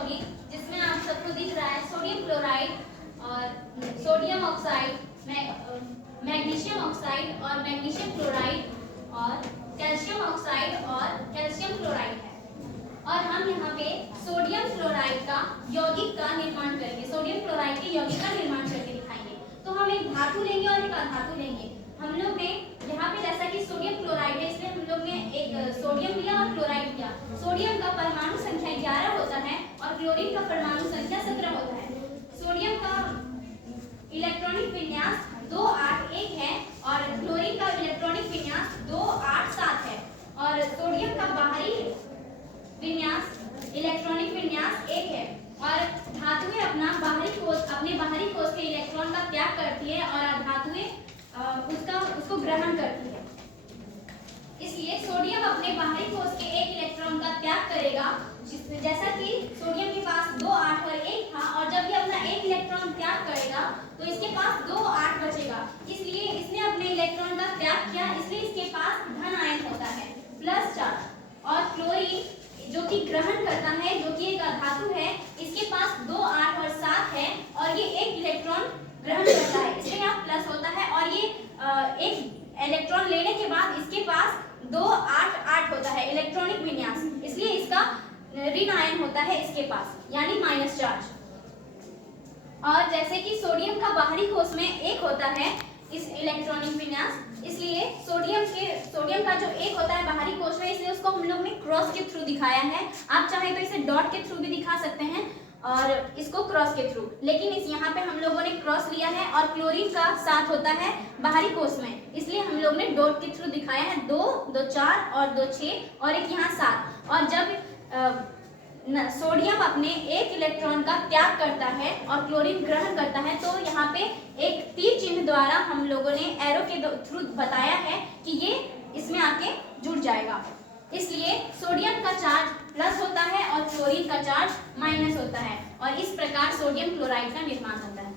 यौगिक जिसमें आप सबको दिख रहा है सोडियम क्लोराइड और सोडियम ऑक्साइड, मैग्नीशियम ऑक्साइड और मैग्नीशियम क्लोराइड और कैल्शियम ऑक्साइड और कैल्शियम क्लोराइड है। और हम यहाँ पे सोडियम क्लोराइड का यौगिक का निर्माण करेंगे, सोडियम क्लोराइड के यौगिक का निर्माण करके दिखाएंगे। तो हम एक धातु लेंगे और एक अधातु लेंगे। हम लोग ने यहाँ पे जैसा कि सोडियम क्लोराइड है इसलिए हम लोग ने एक सोडियम लिया और क्लोराइड लिया। सोडियम का परमाणु संख्या 11 होता है और क्लोरीन का परमाणु संख्या 17 होता है। सोडियम का इलेक्ट्रॉनिक विन्यास 281 है और क्लोरीन का इलेक्ट्रॉनिक विन्यास 287 है और सोडियम का बाहरी विन्यास इलेक्ट्रॉनिक विन्यास 1 है और धातुएं अपने बाहरी कोष के इलेक्ट्रॉन का त्याग करती है और धातुएं उसको ग्रहण करती है। इसलिए सोडियम अपने बाहरी कोष के एक इलेक्ट्रॉन का त्याग करेगा, जैसा कि सोडियम के पास 2 8 और 1 था और जब ये अपना एक इलेक्ट्रॉन त्याग करेगा तो इसके पास 2 8 बचेगा। इसलिए इसने अपने इलेक्ट्रॉन का त्याग किया, इसलिए इसके पास धन आयन होता है प्लस चार्ज। और क्लोरीन जो कि ग्रहण करता है, जो कि एक धातु है, इसके पास 2 8 और 7 है और ये एक इलेक्ट्रॉन ग्रहण करता है, इसलिए यहाँ प्लस होता है। और ये एक इलेक्ट्रॉन लेने के बाद इसके पास 2 8 8 होता है इलेक्ट्रॉनिक विन्यास, इसलिए इसका ऋण आयन होता है इसके पास, यानी माइनस चार्ज। और जैसे कि सोडियम का बाहरी कोष में 1 होता है इस इलेक्ट्रॉनिक विन्यास, इसलिए सोडियम का जो 1 होता है बाहरी कोष में, इसलिए उसको हम लोग ने क्रॉस के थ्रू दिखाया है। आप चाहे तो इसे डॉट के थ्रू भी दिखा सकते हैं और इसको क्रॉस के थ्रू, लेकिन इस यहाँ पे हम लोगों ने क्रॉस लिया है। और क्लोरीन का 7 होता है बाहरी कोष में, इसलिए हम लोग ने डॉट के थ्रू दिखाया है। 2 2 4 और 2 6 और एक यहाँ 7। और जब सोडियम अपने एक इलेक्ट्रॉन का त्याग करता है और क्लोरीन ग्रहण करता है तो यहाँ पे एक तीर चिन्ह द्वारा हम लोगों ने एरो के थ्रू बताया है कि ये इसमें आके जुड़ जाएगा। इसलिए सोडियम का चार्ज प्लस होता है और क्लोरीन का चार्ज माइनस होता है और इस प्रकार सोडियम क्लोराइड का निर्माण होता है।